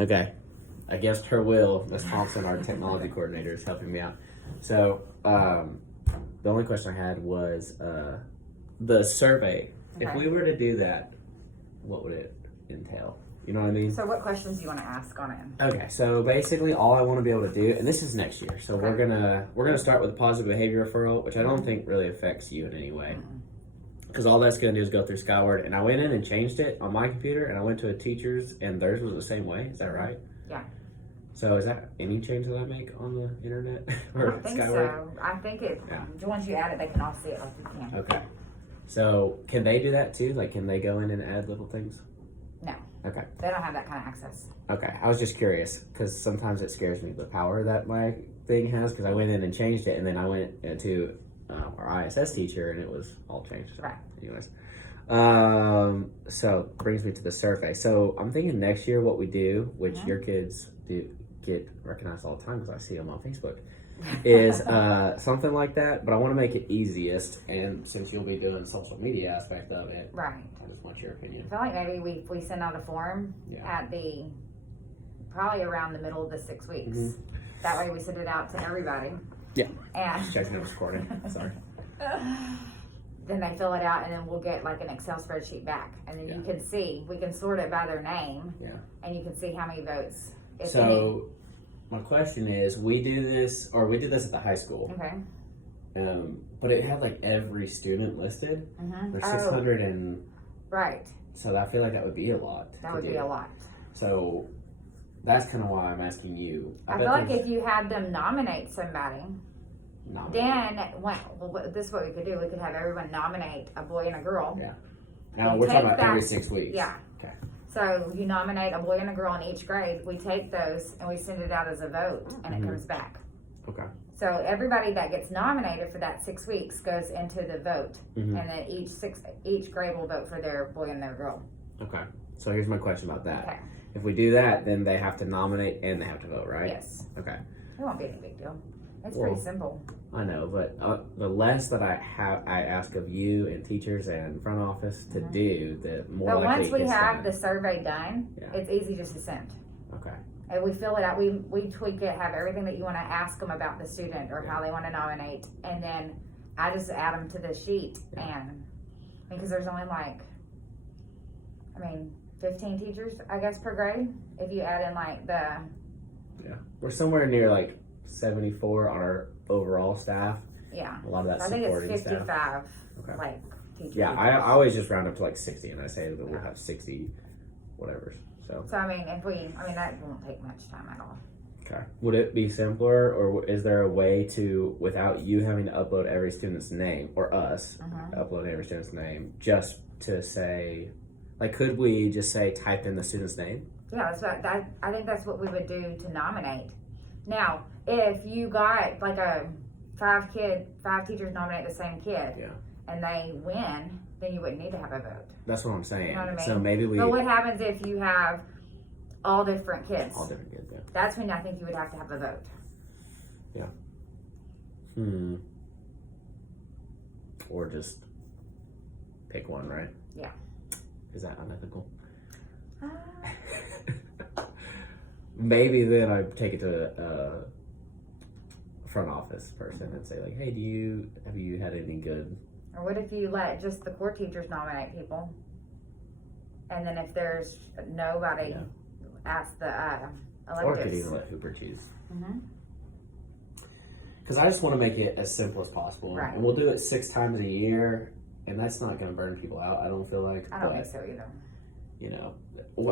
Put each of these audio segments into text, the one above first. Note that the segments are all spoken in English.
Okay. Against her will, Ms. Thompson, our technology coordinator, is helping me out. So, the only question I had was the survey. Okay. If we were to do that, what would it entail? You know what I mean? So what questions do you want to ask on it? Okay, so basically all I want to be able to do, and this is next year, so we're gonna start with a positive behavior referral, which I don't think really affects you in any way, because all that's gonna do is go through Skyward. And I went in and changed it on my computer, and I went to a teacher's, and theirs was the same way. Is that right? Yeah. So is that any change that I make on the internet or I think Skyward? so. I think it. Yeah. Once you add it, they can all see it like you can. Okay. So can they do that too? Like, can they go in and add little things? No. Okay. They don't have that kind of access. Okay, I was just curious because sometimes it scares me the power that my thing has, because I went in and changed it, and then I went to our ISS teacher and it was all changed. So, Right. anyways, so brings me to the survey. So I'm thinking next year what we do, which your kids do get recognized all the time because I see them on Facebook, is something like that. But I want to make it easiest, and since you'll be doing social media aspect of it, Right. I just want your opinion. I feel like maybe we send out a form Yeah. at probably around the middle of the 6 weeks. That way we send it out to everybody. Yeah. And Just checking it was recording. Sorry. then they fill it out, and then we'll get like an Excel spreadsheet back, and then you can see, we can sort it by their name. Yeah. And you can see how many votes. If So my question is, we did this at the high school, okay. but it had like every student listed. There's 600, and Right. so I feel like that would be a lot. That to would do. be a lot. So that's kind of why I'm asking you. I feel like if you had them nominate somebody, then this is what we could do. We could have everyone nominate a boy and a girl. Yeah. Now we're talking about every 6 weeks. Yeah. Okay. So you nominate a boy and a girl in each grade. We take those and we send it out as a vote, and it comes back. Okay. So everybody that gets nominated for that 6 weeks goes into the vote, Mm-hmm. and then each grade will vote for their boy and their girl. Okay. So here's my question about that. Okay. If we do that, then they have to nominate and they have to vote, right? Yes. Okay. It won't be any big deal. It's Well, pretty simple. I know, but the less that I ask of you and teachers and front office to do, the more But likely once we it gets have done. the survey done, Yeah. it's easy just to send. Okay. And we fill it out. We tweak it, have everything that you want to ask them about the student or how they want to nominate, and then I just add them to the sheet. And because there's only 15 teachers, I guess, per grade. If you add in We're somewhere near 74 on our overall staff. yeah, A lot of that I think supporting it's staff. 55 Okay. teachers. Yeah, I always just round up to 60, and I say that we'll have 60 whatever. So So that won't take much time at all. okay. Would it be simpler, or is there a way to, without you having to upload every student's name, or us upload every student's name, just to say, could we just say type in the student's name? Yeah, I think that's what we would do to nominate. Now, if you got five teachers nominate the same kid, Yeah. and they win, then you wouldn't need to have a vote. That's what I'm saying. You know what I mean? So maybe we But what happens if you have all different kids? all different kids. Yeah. That's when I think you would have to have a vote. Or just pick one, right? Yeah. Is that unethical? Maybe then I take it to a front office person and say hey, have you had any good? Or what if you let just the core teachers nominate people, and then if there's nobody, ask the electives. Or could even let Hooper choose. Mm-hmm. Because I just want to make it as simple as possible, Right. and we'll do it 6 times a year, and that's not going to burn people out. I don't feel like. I don't think so either. You know,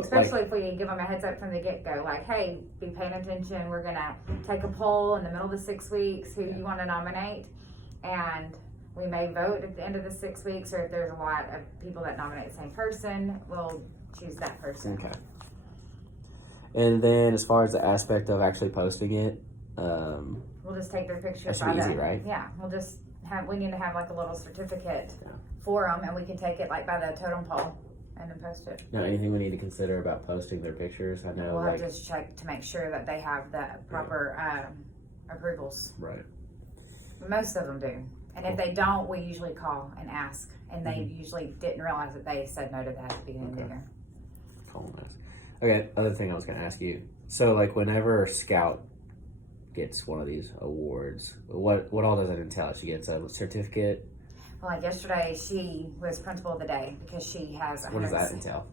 Especially if we give them a heads up from the get-go, hey, be paying attention. We're gonna take a poll in the middle of the 6 weeks who you want to nominate, and we may vote at the end of the 6 weeks. Or if there's a lot of people that nominate the same person, we'll choose that person. Okay. And then, as far as the aspect of actually posting it, We'll just take their picture. That should be easy, right? Yeah, we'll just we need to have a little certificate for them, and we can take it by the totem pole and then post it. now, anything we need to consider about posting their pictures? I know, We'll have to just check to make sure that they have the proper approvals. right. Most of them do. And if they don't, we usually call and ask. And they usually didn't realize that they said no to that at the beginning of the year. Call and ask. Okay, other thing I was gonna ask you. So like whenever Scout gets one of these awards, what all does it entail? She gets a certificate. Well, like yesterday, she was principal of the day because she has. What does that entail?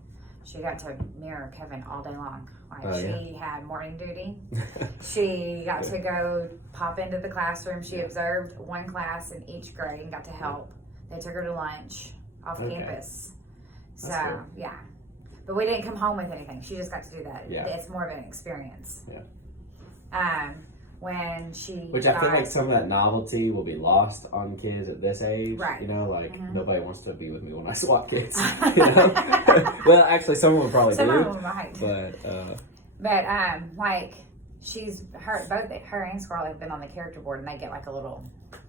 She got to mirror Kevin all day long. Like Oh, yeah. she had morning duty. She got to go pop into the classroom. She observed one class in each grade and got to help. They took her to lunch off Okay. campus. So That's cool. yeah, but we didn't come home with anything. She just got to do that. Yeah. It's more of an experience. Yeah. When she Which I feel got- like some of that novelty will be lost on kids at this age. Right. You know, like Mhm. nobody wants to be with me when I swat kids. You know? Well, actually, some of them probably some do. of them might. But Like both her and Scarlett have been on the character board, and they get like a little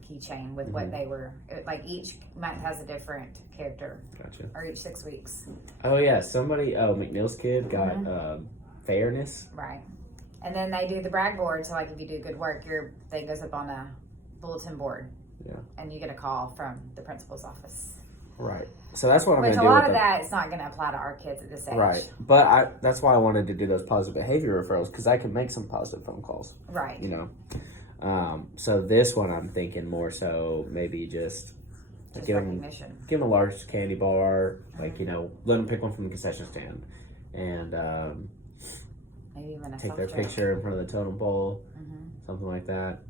keychain with what they were. Like each month has a different character, gotcha. or each 6 weeks, Oh yeah, McNeil's kid got fairness. right? And then they do the brag board. So like if you do good work, your thing goes up on a bulletin board. Yeah. And you get a call from the principal's office. Right. So that's what I'm Which gonna a do. lot with of the- that is not going to apply to our kids at this age. Right. But that's why I wanted to do those positive behavior referrals, because I can make some positive phone calls. Right. You know. So this one I'm thinking more so maybe just Just give them recognition. a large candy bar, like, you know, let them pick one from the concession stand, and Maybe even a take their self-check. picture in front of the totem pole, Mhm. something like that.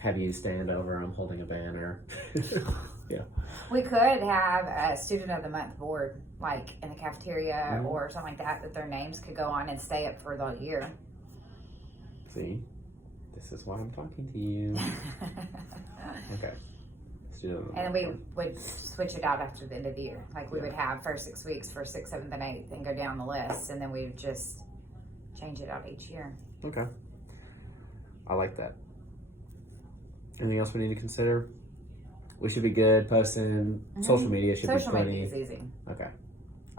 Have you stand over them holding a banner. We could have a student of the month board, like in the cafeteria Mhm. or something like that, that their names could go on and stay up for the year. See, this is why I'm talking to you. Okay. Student of the And then month we board. would switch it out after the end of the year. Like we would have first 6 weeks for 6th, 7th, and 8th and go down the list. And then we would just change it out each year. Okay. I like that. Anything else we need to consider? We should be good. Posting social media should Social be media plenty. is easy. Okay.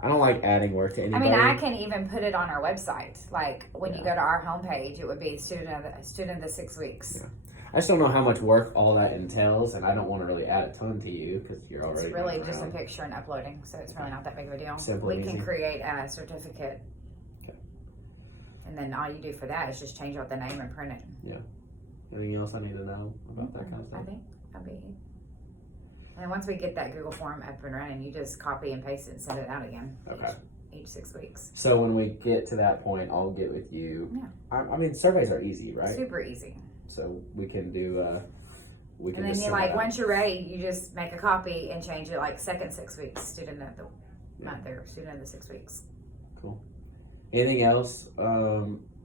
I don't like adding work to I anybody. mean, I can even put it on our website. Like when you Yeah. go to our homepage, it would be student of the 6 weeks. Yeah. I just don't know how much work all that entails, and I don't want to really add a ton to you because you're already. It's really running just a around. picture and uploading, so it's really not that big of a deal. Simple We and can easy. create a certificate. Okay. And then all you do for that is just change out the name and print it. Anything else I need to know about that kind of I stuff? think that'd be it. And once we get that Google form up and running, you just copy and paste it and send it out again. Okay. Each 6 weeks. So when we get to that point, I'll get with you. Yeah. I mean, surveys are easy, right? Super easy. So we can do. We can And then just you send it like out. once you're ready, you just make a copy and change it like second 6 weeks, student of the month or student of the 6 weeks. Anything else?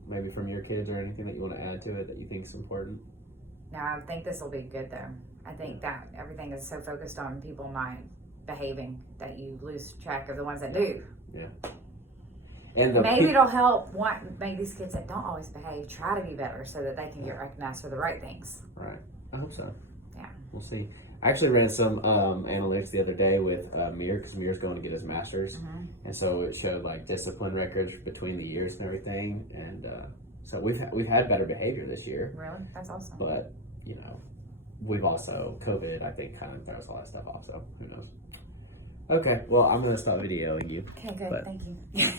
Maybe from your kids or anything that you want to add to it that you think is important? Now I think this will be good though. I think that everything is so focused on people not behaving that you lose track of the ones that do. And the Maybe peop- it'll help make these kids that don't always behave try to be better so that they can get recognized for the right things. Right. I hope so. Yeah. We'll see. I actually ran some analytics the other day with Mir, because Mir's going to get his master's, and so it showed like discipline records between the years and everything, and so we've had better behavior this year, Really? That's awesome. but you know, we've also COVID I think kind of throws all that stuff off. So who knows? Okay, well I'm gonna stop videoing you. Okay, good. But- Thank you.